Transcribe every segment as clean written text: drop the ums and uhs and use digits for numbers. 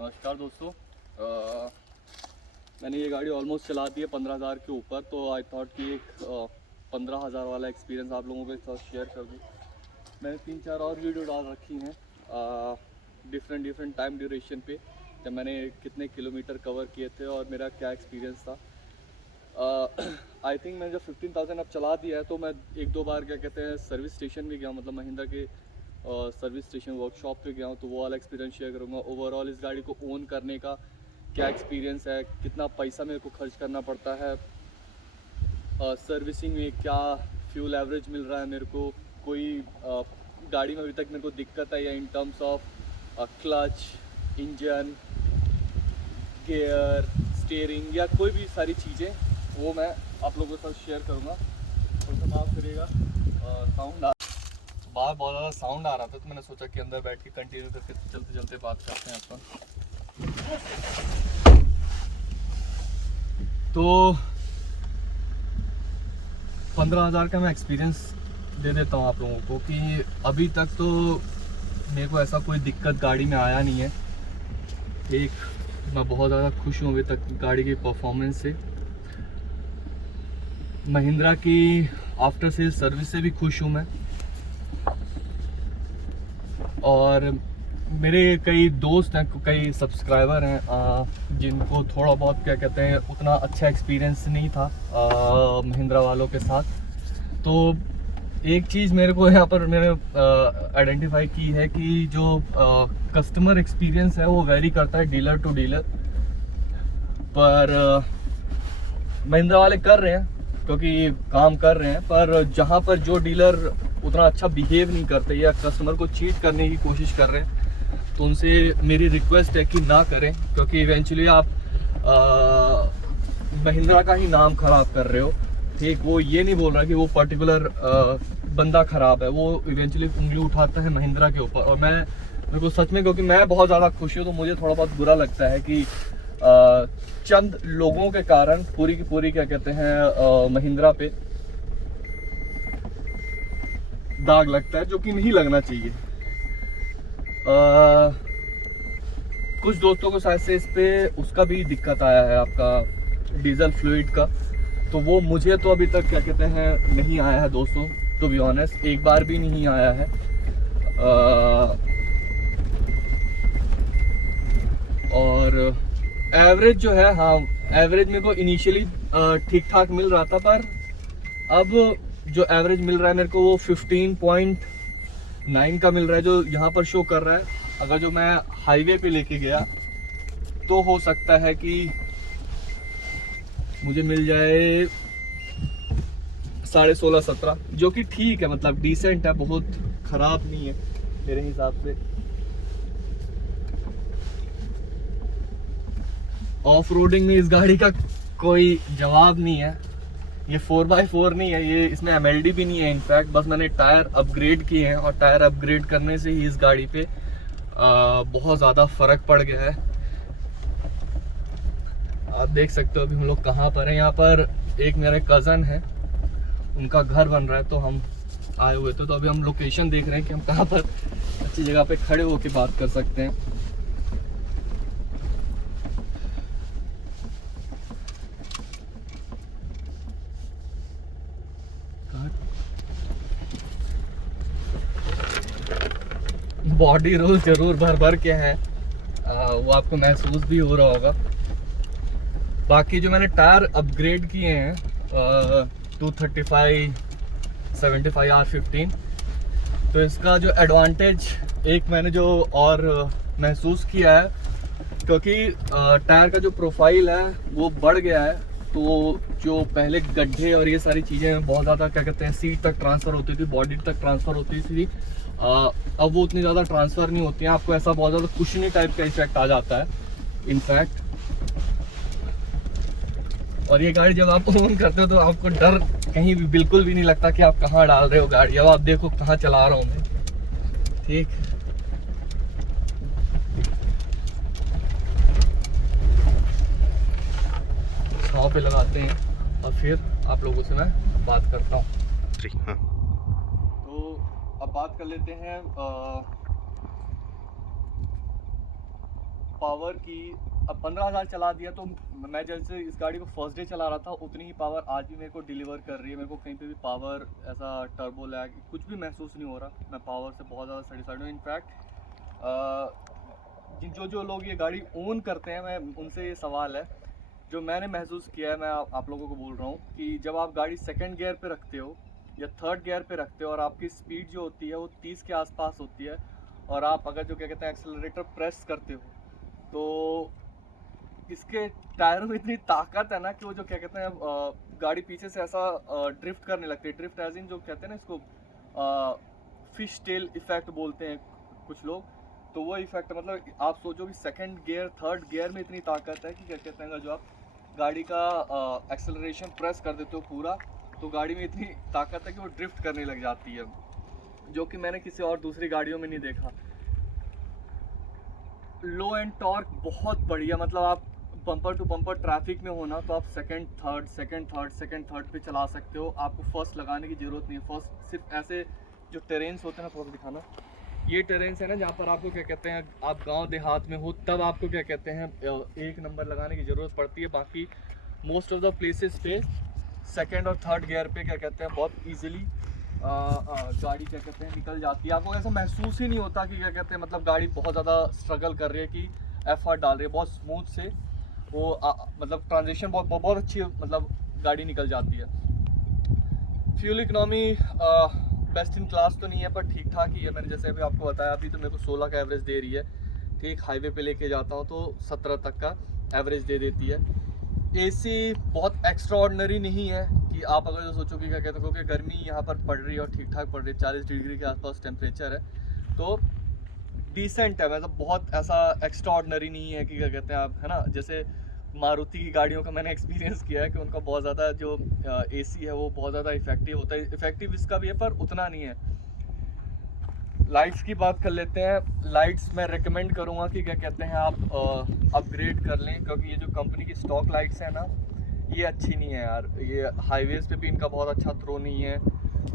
नमस्कार दोस्तों, मैंने ये गाड़ी ऑलमोस्ट चला दी है 15,000 के ऊपर। तो आई थॉट कि एक 15,000 वाला एक्सपीरियंस आप लोगों के साथ शेयर कर दूँ। मैंने 3-4 और वीडियो डाल रखी हैं डिफरेंट टाइम ड्यूरेशन पे, जब मैंने कितने किलोमीटर कवर किए थे और मेरा क्या एक्सपीरियंस था। आई थिंक मैंने जब 15,000 अब चला दिया है तो मैं 1-2 बार क्या कहते हैं सर्विस स्टेशन भी गया, मतलब महिंद्रा के सर्विस स्टेशन वर्कशॉप पे गया हूँ, तो वो वाला एक्सपीरियंस शेयर करूँगा। ओवरऑल इस गाड़ी को ओन करने का क्या एक्सपीरियंस है, कितना पैसा मेरे को खर्च करना पड़ता है, सर्विसिंग में क्या फ्यूल एवरेज मिल रहा है मेरे को, कोई गाड़ी में अभी तक मेरे को दिक्कत है या in terms of clutch, engine, gear, steering या कोई भी सारी चीज़ें, वो मैं आप लोगों के साथ शेयर करूँगा। थोड़ा सा माफ़ करिएगा, साउंड बाहर बहुत ज़्यादा साउंड आ रहा था, तो मैंने सोचा कि अंदर बैठ के कंटिन्यू करके चलते चलते बात करते हैं अपन। तो 15,000 का मैं एक्सपीरियंस दे देता हूँ आप लोगों को कि अभी तक तो मेरे को ऐसा कोई दिक्कत गाड़ी में आया नहीं है। मैं बहुत ज़्यादा खुश हूँ अभी तक गाड़ी की परफॉर्मेंस से। महिंद्रा की आफ्टर सेल सर्विस से भी खुश हूँ मैं। और मेरे कई दोस्त हैं, कई सब्सक्राइबर हैं जिनको थोड़ा बहुत क्या कहते हैं उतना अच्छा एक्सपीरियंस नहीं था महिंद्रा वालों के साथ। तो एक चीज़ मेरे को यहाँ पर मैंने आइडेंटिफाई की है कि जो कस्टमर एक्सपीरियंस है वो वेरी करता है डीलर टू डीलर। पर महिंद्रा वाले कर रहे हैं क्योंकि काम कर रहे हैं, पर जहाँ पर जो डीलर उतना अच्छा बिहेव नहीं करते या कस्टमर को चीट करने की कोशिश कर रहे हैं, तो उनसे मेरी रिक्वेस्ट है कि ना करें, क्योंकि इवेंचुअली आप महिंद्रा का ही नाम खराब कर रहे हो। ठीक, वो ये नहीं बोल रहा कि वो पर्टिकुलर बंदा खराब है, वो इवेंचुअली उंगली उठाता है महिंद्रा के ऊपर। और मेरे को सच में, क्योंकि मैं बहुत ज़्यादा खुश हूँ, तो मुझे थोड़ा बहुत बुरा लगता है कि चंद लोगों के कारण पूरी की पूरी क्या कहते हैं महिंद्रा पे दाग लगता है, जो कि नहीं लगना चाहिए। कुछ दोस्तों को शायद से इस पे उसका भी दिक्कत आया है, आपका डीजल फ्लूइड का। तो वो मुझे तो अभी तक क्या कहते हैं नहीं आया है दोस्तों, टू बी ऑनेस्ट, एक बार भी नहीं आया है। और एवरेज जो है, हाँ एवरेज मेरे को इनिशियली ठीक ठाक मिल रहा था, पर अब जो एवरेज मिल रहा है मेरे को वो 15.9 का मिल रहा है, जो यहाँ पर शो कर रहा है। अगर जो मैं हाईवे पे लेके गया तो हो सकता है कि मुझे मिल जाए 16.5-17, जो कि ठीक है, मतलब डिसेंट है, बहुत खराब नहीं है मेरे हिसाब से। ऑफ रोडिंग में इस गाड़ी का कोई जवाब नहीं है। ये 4x4 नहीं है, ये इसमें MLD भी नहीं है। इनफैक्ट बस मैंने टायर अपग्रेड किए हैं, और टायर अपग्रेड करने से ही इस गाड़ी पे बहुत ज़्यादा फ़र्क पड़ गया है। आप देख सकते हो अभी हम लोग कहाँ पर हैं। यहाँ पर एक मेरे कज़न है, उनका घर बन रहा है, तो हम आए हुए थे। तो अभी हम लोकेशन देख रहे हैं कि हम कहाँ पर अच्छी जगह पे खड़े होकर बात कर सकते हैं। बॉडी रोल जरूर भर के हैं, वो आपको महसूस भी हो रहा होगा। बाकी जो मैंने टायर अपग्रेड किए हैं, 235 75 R15। तो इसका जो एडवांटेज एक मैंने जो और महसूस किया है, क्योंकि टायर का जो प्रोफाइल है वो बढ़ गया है, तो जो पहले गड्ढे और ये सारी चीज़ें बहुत ज़्यादा क्या कहते हैं सीट तक ट्रांसफ़र होती थी, बॉडी तक ट्रांसफ़र होती थी, अब वो उतनी ज़्यादा ट्रांसफ़र नहीं होती हैं। आपको ऐसा बहुत ज़्यादा कुशनी टाइप का इफेक्ट आ जाता है इनफैक्ट। और ये गाड़ी जब आप ऑन करते हो तो आपको डर कहीं भी बिल्कुल भी नहीं लगता कि आप कहाँ डाल रहे हो गाड़ी। अब आप देखो कहाँ चला रहा हूँ मैं, ठीक। छाँव पे लगाते हैं और फिर आप लोगों से मैं बात करता हूँ। तो अब बात कर लेते हैं पावर की। अब 15,000 चला दिया, तो मैं जैसे इस गाड़ी को फर्स्ट डे चला रहा था उतनी ही पावर आज भी मेरे को डिलीवर कर रही है। मेरे को कहीं पे भी पावर ऐसा टर्बो लैग कुछ भी महसूस नहीं हो रहा। मैं पावर से बहुत ज़्यादा सेटिस्फाइड हूँ। इनफैक्ट जो लोग ये गाड़ी ओन करते हैं, मैं उनसे ये सवाल है जो मैंने महसूस किया है, मैं आप लोगों को बोल रहा हूँ कि जब आप गाड़ी सेकेंड गियर पर रखते हो या थर्ड गियर पे रखते हो और आपकी स्पीड जो होती है वो 30 के आसपास होती है, और आप अगर जो क्या कहते हैं एक्सेलरेटर प्रेस करते हो, तो इसके टायरों में इतनी ताकत है ना कि वो जो क्या कहते हैं गाड़ी पीछे से ऐसा ड्रिफ्ट करने लगती है। ड्रिफ्ट एज इन जो कहते हैं ना इसको फिश टेल इफेक्ट बोलते हैं कुछ लोग। तो वो इफेक्ट मतलब आप सोचो कि सेकंड गियर थर्ड गियर में इतनी ताकत है कि क्या कहते हैं जो आप गाड़ी का एक्सेलरेशन प्रेस कर देते हो पूरा, तो गाड़ी में इतनी ताकत है कि वो ड्रिफ्ट करने लग जाती है, जो कि मैंने किसी और दूसरी गाड़ियों में नहीं देखा। लो एंड टॉर्क बहुत बढ़िया, मतलब आप बम्पर टू बम्पर ट्रैफिक में होना तो आप सेकंड थर्ड पे चला सकते हो। आपको फर्स्ट लगाने की ज़रूरत नहीं है। फर्स्ट सिर्फ ऐसे जो टेरेंस होते हैं ना, थोड़ा दिखाना, ये टेरेंस है ना जहाँ पर आपको क्या कहते हैं आप गांव देहात में हो तब आपको क्या कहते हैं एक नंबर लगाने की ज़रूरत पड़ती है। बाकी मोस्ट ऑफ द प्लेसेस पे सेकंड और थर्ड गियर पे क्या कहते हैं बहुत इजीली गाड़ी क्या कहते हैं निकल जाती है। आपको ऐसा महसूस ही नहीं होता कि क्या कहते हैं मतलब गाड़ी बहुत ज़्यादा स्ट्रगल कर रही है कि एफर्ट डाल रही है। बहुत स्मूथ से वो मतलब ट्रांजिशन बहुत अच्छी मतलब गाड़ी निकल जाती है। Fuel economy best in class तो नहीं है पर ठीक ठाक ही है। मैंने जैसे अभी आपको बताया, अभी तो मेरे को 16 का एवरेज दे रही है, ठीक। हाईवे पे लेके जाता हूँ तो 17 तक का एवरेज दे देती है। एसी बहुत एक्स्ट्रा ऑर्डिनरी नहीं है कि आप अगर जो सोचो कि क्या कहते हो कि गर्मी यहाँ पर पड़ रही है और ठीक ठाक पड़ रही है, 40 डिग्री के आसपास टेम्परेचर है, तो डिसेंट है। मतलब बहुत ऐसा एक्स्ट्रा ऑर्डिनरी नहीं है कि क्या कहते हैं आप, है ना। जैसे मारुति की गाड़ियों का मैंने एक्सपीरियंस किया है कि उनका बहुत ज़्यादा जो एसी है वो बहुत ज़्यादा इफेक्टिव होता है। इफेक्टिव इसका भी है पर उतना नहीं है। लाइट्स की बात कर लेते हैं। लाइट्स मैं रेकमेंड करूँगा कि क्या कहते हैं आप अपग्रेड कर लें, क्योंकि ये जो कंपनी की स्टॉक लाइट्स है ना ये अच्छी नहीं है यार। ये हाईवेज़ पे भी इनका बहुत अच्छा थ्रो नहीं है,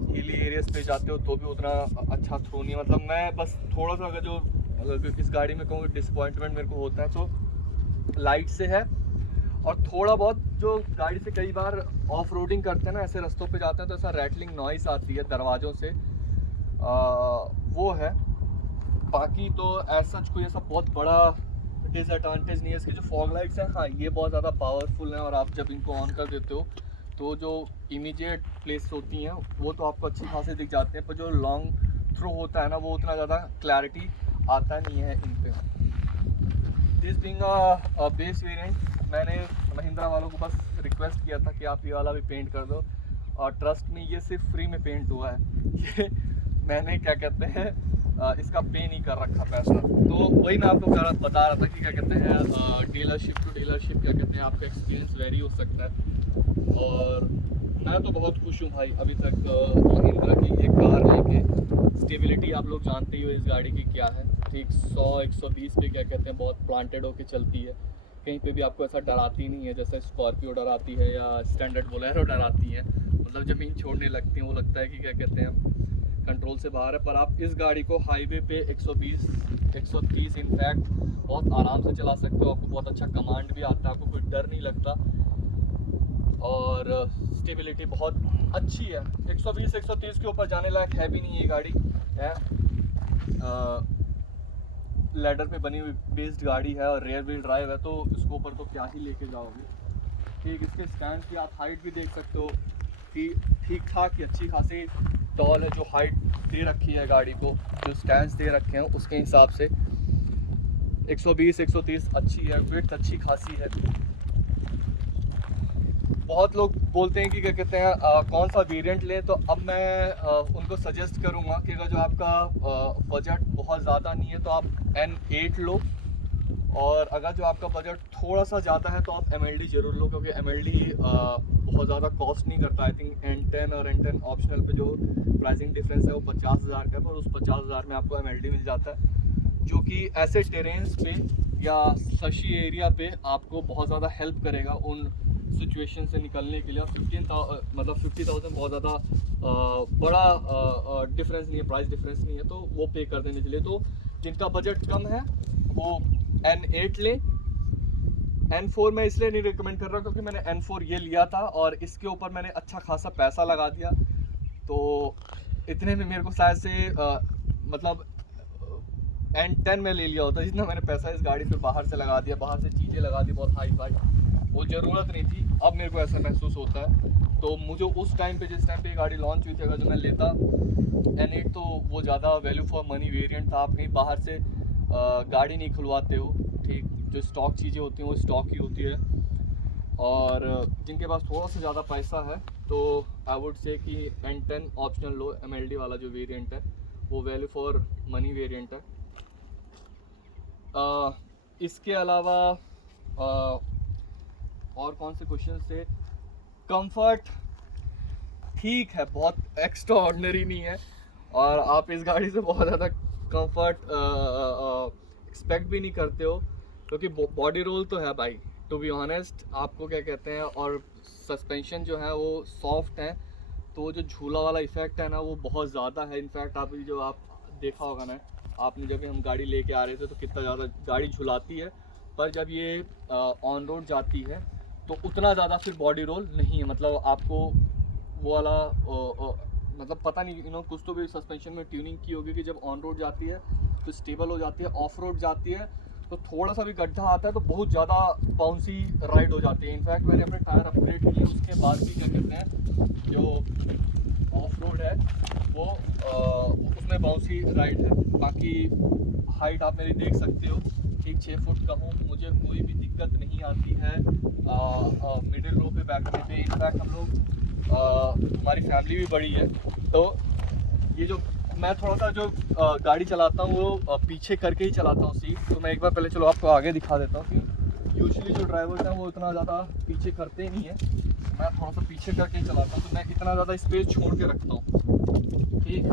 हिली एरियाज़ पे जाते हो तो भी उतना अच्छा थ्रो नहीं है। मतलब मैं बस थोड़ा सा अगर इस गाड़ी में कहूँ डिसअपॉइंटमेंट मेरे को होता है तो लाइट से है। और थोड़ा बहुत जो गाड़ी से कई बार ऑफ रोडिंग करते हैं ना, ऐसे रास्तों पे जाते हैं तो ऐसा रैटलिंग नॉइस आती है दरवाज़ों से, वो है। बाकी तो ऐसा कोई ऐसा बहुत बड़ा डिसएडवांटेज नहीं है। इसकी जो फॉग लाइट्स हैं, हाँ ये बहुत ज़्यादा पावरफुल हैं, और आप जब इनको ऑन कर देते हो तो जो इमीडिएट प्लेस होती हैं वो तो आपको अच्छी खासी दिख जाते हैं, पर जो लॉन्ग थ्रो होता है ना वो उतना ज़्यादा क्लैरिटी आता नहीं है इन पे। This being a base variant, मैंने महिंद्रा वालों को बस रिक्वेस्ट किया था कि आप ये वाला भी पेंट कर दो, और ट्रस्ट में ये सिर्फ फ्री में पेंट हुआ है। ये मैंने क्या कहते हैं इसका पे नहीं कर रखा पैसा। तो वही मैं आपको बता रहा था कि क्या कहते हैं डीलरशिप टू डीलरशिप क्या कहते हैं आपका एक्सपीरियंस वेरी हो सकता है। और मैं तो बहुत खुश हूँ भाई अभी तक महिंद्रा की एक कार लेके। स्टेबिलिटी आप लोग जानते ही हो इस गाड़ी की क्या है, ठीक। 100-120 पे क्या कहते हैं बहुत प्लांटेड होके चलती है, कहीं पे भी आपको ऐसा डराती नहीं है जैसे स्कॉर्पियो डराती है या स्टैंडर्ड बोलेरो डराती है। मतलब ज़मीन छोड़ने लगती हैं वो लगता है कि क्या कहते हैं कंट्रोल से बाहर है। पर आप इस गाड़ी को हाईवे पे 120-130 इनफैक्ट बहुत आराम से चला सकते हो। आपको बहुत अच्छा कमांड भी आता है, आपको कोई डर नहीं लगता, और स्टेबिलिटी बहुत अच्छी है। 120-130 के ऊपर जाने लायक है भी नहीं ये गाड़ी है। लैडर पे बनी हुई बेस्ड गाड़ी है और रेयर व्हील ड्राइव है, तो इसके ऊपर तो क्या ही लेके जाओगे, ठीक। इसके स्टैंड की आप हाइट भी देख सकते हो, कि ठीक ठाक ही अच्छी खासी टॉल है, जो हाइट दे रखी है गाड़ी को, जो स्टैंड्स दे रखे हैं उसके हिसाब से 120-130 अच्छी है, विड्थ अच्छी खासी है। बहुत लोग बोलते हैं कि क्या कहते हैं कौन सा वेरिएंट लें, तो अब मैं उनको सजेस्ट करूंगा कि अगर जो आपका बजट बहुत ज़्यादा नहीं है तो आप N8 लो, और अगर जो आपका बजट थोड़ा सा ज़्यादा है तो आप MLD ज़रूर लो, क्योंकि MLD बहुत ज़्यादा कॉस्ट नहीं करता। आई थिंक N10 और N10 ऑप्शनल पे जो प्राइसिंग डिफरेंस है वो 50,000 का है, पर उस 50,000 में आपको MLD मिल जाता है, जो कि ऐसे टेरेन्स पे या सशी एरिया पे आपको बहुत ज़्यादा हेल्प करेगा उन सिचुएशन से निकलने के लिए। 50,000 बहुत ज़्यादा बड़ा डिफरेंस नहीं है, प्राइस डिफरेंस नहीं है, तो वो पे कर देने के लिए। तो जिनका बजट कम है वो N8 लें। N4 मैं इसलिए नहीं रिकमेंड कर रहा क्योंकि मैंने N4 ये लिया था और इसके ऊपर मैंने अच्छा खासा पैसा लगा दिया, तो इतने में मेरे को शायद से मतलब N10 में ले लिया होता जितना मैंने पैसा इस गाड़ी पे बाहर से लगा दिया, बाहर से चीज़ें लगा दी बहुत हाई फाई, वो ज़रूरत नहीं थी। अब मेरे को ऐसा महसूस होता है। तो मुझे उस टाइम पे, जिस टाइम पे ये गाड़ी लॉन्च हुई थी, अगर जो मैं लेता N8 तो वो ज़्यादा वैल्यू फॉर मनी वेरिएंट था। आप कहीं बाहर से गाड़ी नहीं खुलवाते हो, ठीक, जो स्टॉक चीज़ें होती हैं वो स्टॉक ही होती है। और जिनके पास थोड़ा सा ज़्यादा पैसा है तो आई वुड से कि N10 ऑप्शनल लो। MLD वाला जो वेरिएंट है वो वैल्यू फॉर मनी वेरिएंट है। इसके अलावा और कौन से क्वेश्चन थे? कंफर्ट ठीक है, बहुत एक्स्ट्रा ऑर्डिनरी नहीं है, और आप इस गाड़ी से बहुत ज़्यादा कंफर्ट एक्सपेक्ट भी नहीं करते हो, क्योंकि बॉडी रोल तो है भाई, टू बी ऑनेस्ट। आपको क्या कहते हैं, और सस्पेंशन जो है वो सॉफ्ट है, तो जो झूला वाला इफेक्ट है ना वो बहुत ज़्यादा है। इनफैक्ट आप जो आप देखा होगा ना, आपने जब हम गाड़ी लेके आ रहे थे तो कितना ज़्यादा गाड़ी झुलाती है, पर जब ये ऑन रोड जाती है तो उतना ज़्यादा फिर बॉडी रोल नहीं है। मतलब आपको वो वाला मतलब पता नहीं, कुछ तो भी सस्पेंशन में ट्यूनिंग की होगी कि जब ऑन रोड जाती है तो स्टेबल हो जाती है, ऑफ रोड जाती है तो थोड़ा सा भी गड्ढा आता है तो बहुत ज़्यादा बाउंसी राइड हो जाती है। इनफैक्ट मैंने अपने टायर अपग्रेड किए, उसके बाद भी क्या कहते हैं जो ऑफ रोड है वो उसमें बाउंसी राइड है। बाकी हाइट आप मेरी देख सकते हो, ठीक 6 फुट का हूँ, मुझे कोई भी दिक्कत नहीं आती है मिडिल रो पे बैठने पे। इनफैक्ट हम लोग हमारी फैमिली भी बड़ी है, तो ये जो मैं थोड़ा सा जो गाड़ी चलाता हूँ वो पीछे करके ही चलाता हूँ सीट। तो मैं एक बार पहले चलो आपको आगे दिखा देता हूँ कि यूजुअली जो ड्राइवर्स हैं वो इतना ज़्यादा पीछे करते नहीं है, मैं थोड़ा सा पीछे करके ही चलाता हूँ, तो मैं इतना ज़्यादा स्पेस छोड़ के रखता हूँ, ठीक।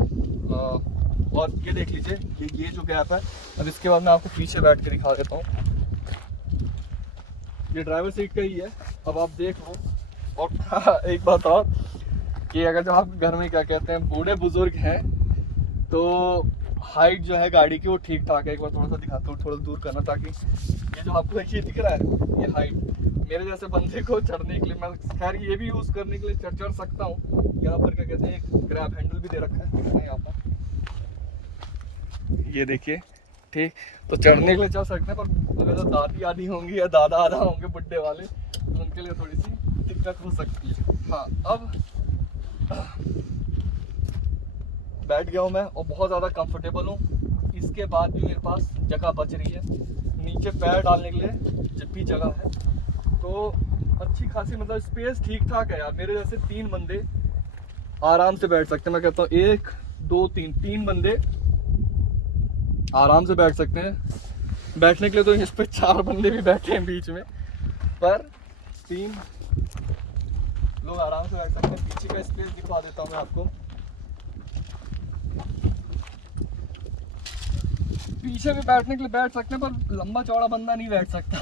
और ये देख लीजिए, ये जो गैप है, अब इसके बाद मैं आपको पीछे बैठ के दिखा देता हूँ। ये ड्राइवर सीट का ही है, अब आप देख लो। और एक बात और कि अगर जो आप घर में क्या कहते हैं बूढ़े बुजुर्ग हैं तो हाइट जो है गाड़ी की वो ठीक ठाक है। एक बार थोड़ा सा दिखाता हूँ, थोड़ा दूर करना, ताकि ये जो आपको ये दिख रहा है ये हाइट मेरे जैसे बंदे को चढ़ने के लिए, मैं खैर ये भी यूज़ करने के लिए चढ़ सकता हूँ। यहाँ पर क्या कहते हैं ग्रैब हैंडल भी दे रखा है यहाँ पर, ये देखिए, ठीक। तो चढ़ने के लिए चढ़ सकते हैं, पर अगर तो दादी आदि होंगी या दादा आधा होंगे बुड्ढे वाले, तो उनके लिए थोड़ी सी दिक्कत हो सकती है। हाँ, अब बैठ गया हूँ मैं और बहुत ज़्यादा कंफर्टेबल हूँ। इसके बाद भी मेरे पास जगह बच रही है, नीचे पैर डालने के लिए जब भी जगह है, तो अच्छी खासी मतलब स्पेस ठीक ठाक है यार। मेरे जैसे 3 बंदे आराम से बैठ सकते हैं। मैं कहता हूँ 1 2 3 बंदे आराम से बैठ सकते हैं। बैठने के लिए तो इस पर 4 बंदे भी बैठे हैं बीच में, पर 3 लोग आराम से बैठ सकते हैं। पीछे का स्पेस दिखा देता हूँ मैं आपको। पीछे भी बैठने के लिए बैठ सकते हैं, पर लंबा चौड़ा बंदा नहीं बैठ सकता।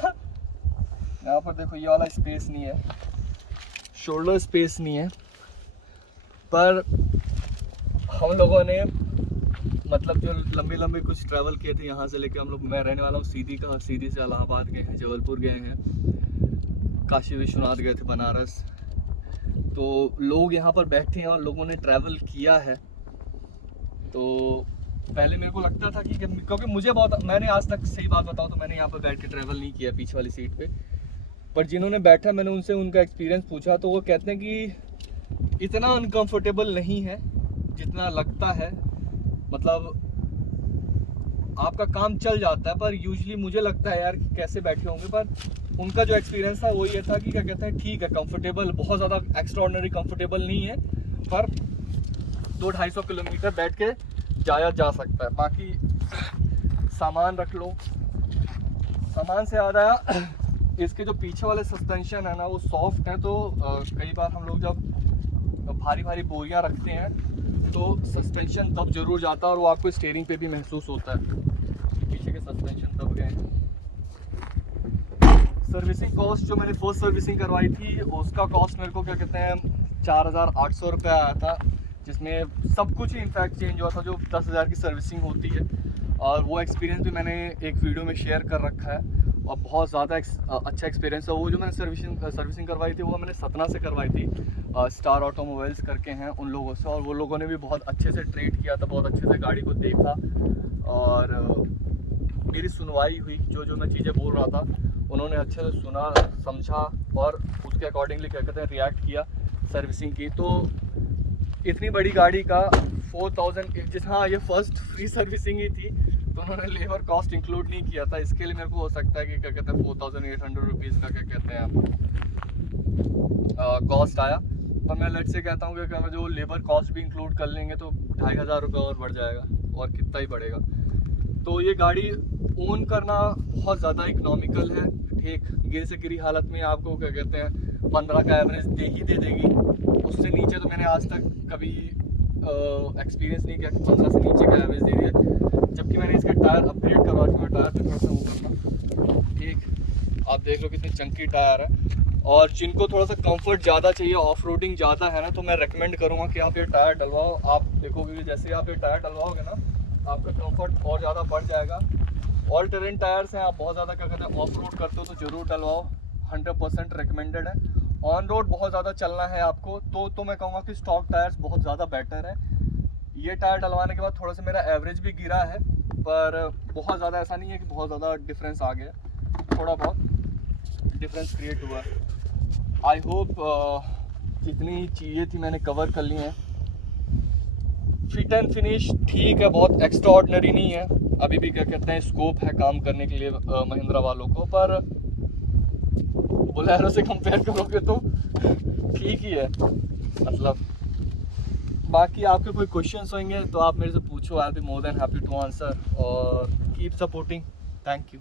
यहाँ पर देखो ये वाला स्पेस नहीं है, शोल्डर स्पेस नहीं है। पर हम लोगों ने मतलब जो लंबी कुछ ट्रैवल किए थे यहाँ से लेके, हम लोग, मैं रहने वाला हूँ सीधी से इलाहाबाद गए हैं, जबलपुर गए हैं, काशी विश्वनाथ गए थे, बनारस। तो लोग यहाँ पर बैठे हैं और लोगों ने ट्रैवल किया है। तो पहले मेरे को लगता था कि क्योंकि मैंने आज तक, सही बात बताऊँ तो मैंने यहाँ पर बैठ के ट्रैवल नहीं किया पीछे वाली सीट पे, पर जिन्होंने बैठा मैंने उनसे उनका एक्सपीरियंस पूछा तो वो कहते हैं कि इतना अनकंफर्टेबल नहीं है जितना लगता है। मतलब आपका काम चल जाता है, पर यूजली मुझे लगता है यार कैसे बैठे होंगे, पर उनका जो एक्सपीरियंस था वो ये था कि क्या कहते हैं, ठीक है कंफर्टेबल, बहुत ज़्यादा एक्स्ट्राऑर्डिनरी कंफर्टेबल नहीं है, पर 200-250 किलोमीटर बैठ के जाया जा सकता है। बाकी सामान रख लो। सामान से याद आया, इसके जो पीछे वाले सस्पेंशन है ना वो सॉफ्ट है, तो कई बार हम लोग जब भारी भारी बोरियां रखते हैं तो सस्पेंशन दब जरूर जाता है, और वो आपको स्टीयरिंग पे भी महसूस होता है कि पीछे के सस्पेंशन दब गए हैं। सर्विसिंग कॉस्ट जो मैंने फर्स्ट सर्विसिंग करवाई थी उसका कॉस्ट मेरे को क्या कहते हैं 4,800 रुपये आया था, जिसमें सब कुछ ही इनफैक्ट चेंज हुआ था जो 10,000 की सर्विसिंग होती है। और वो एक्सपीरियंस भी मैंने एक वीडियो में शेयर कर रखा है, और बहुत ज़्यादा अच्छा एक्सपीरियंस है। वो जो मैंने सर्विसिंग करवाई थी वो मैंने सतना से करवाई थी, स्टार ऑटोमोबाइल्स करके हैं उन लोगों से, और वो लोगों ने भी बहुत अच्छे से ट्रीट किया था, बहुत अच्छे से गाड़ी को देखा, और मेरी सुनवाई हुई। जो मैं चीज़ें बोल रहा था उन्होंने अच्छे से सुना, समझा, और उसके अकॉर्डिंगली क्या कहते हैं रिएक्ट किया, सर्विसिंग की। तो इतनी बड़ी गाड़ी का 4,000, हाँ ये फर्स्ट फ्री सर्विसिंग ही थी, तो उन्होंने लेबर कॉस्ट इंक्लूड नहीं किया था। इसके लिए मेरे को हो सकता है कि क्या कहते हैं 4,800 रुपीज़ का क्या कहते हैं कॉस्ट आया। पर मैं लेट से कहता हूँ कि अगर जो लेबर कॉस्ट भी इंक्लूड कर लेंगे तो 2,500 रुपये और बढ़ जाएगा, और कितना ही बढ़ेगा। तो ये गाड़ी ओन करना बहुत ज़्यादा इकोनॉमिकल है, ठीक। गिर से गिरी हालत में आपको क्या कहते हैं 15 का एवरेज दे देगी। उससे नीचे तो मैंने आज तक कभी एक्सपीरियंस नहीं किया कि 15 से नीचे का एवरेज दे दिया। जबकि मैंने इसके टायर अपग्रेड करवा के, टायर पे थोड़ा सा वो करना, ठीक। आप देख लो कितनी चंकी टायर है। और जिनको थोड़ा सा कंफर्ट ज़्यादा चाहिए, ऑफ रोडिंग ज़्यादा है ना, तो मैं रेकमेंड करूँगा कि आप ये टायर डलवाओ। आप देखोगे कि जैसे आप ये टायर डलवाओगे ना, आपका कंफर्ट और ज़्यादा बढ़ जाएगा। ऑल टेरेन टायर्स हैं, आप बहुत ज़्यादा क्या कहते हैं ऑफ रोड करते हो तो ज़रूर डलवाओ, 100% रिकमेंडेड है। ऑन रोड बहुत ज़्यादा चलना है आपको तो मैं कहूँगा कि स्टॉक टायर्स बहुत ज़्यादा बेटर है। ये टायर डलवाने के बाद थोड़ा सा मेरा एवरेज भी गिरा है, पर बहुत ज़्यादा ऐसा नहीं है कि बहुत ज़्यादा डिफरेंस आ गया, थोड़ा बहुत डिफरेंस क्रिएट हुआ। आई होप जितनी चीज़ें थी मैंने कवर कर ली हैं। फिट एंड फिनिश ठीक है, बहुत एक्स्ट्रा ऑर्डिनरी नहीं है, अभी भी क्या कहते हैं स्कोप है काम करने के लिए महिंद्रा वालों को, पर बोलेरो से कंपेयर करोगे तो ठीक ही है मतलब। बाकी आपके कोई क्वेश्चंस होंगे तो आप मेरे से पूछो, I will be more than happy to answer, और कीप सपोर्टिंग। Thank you.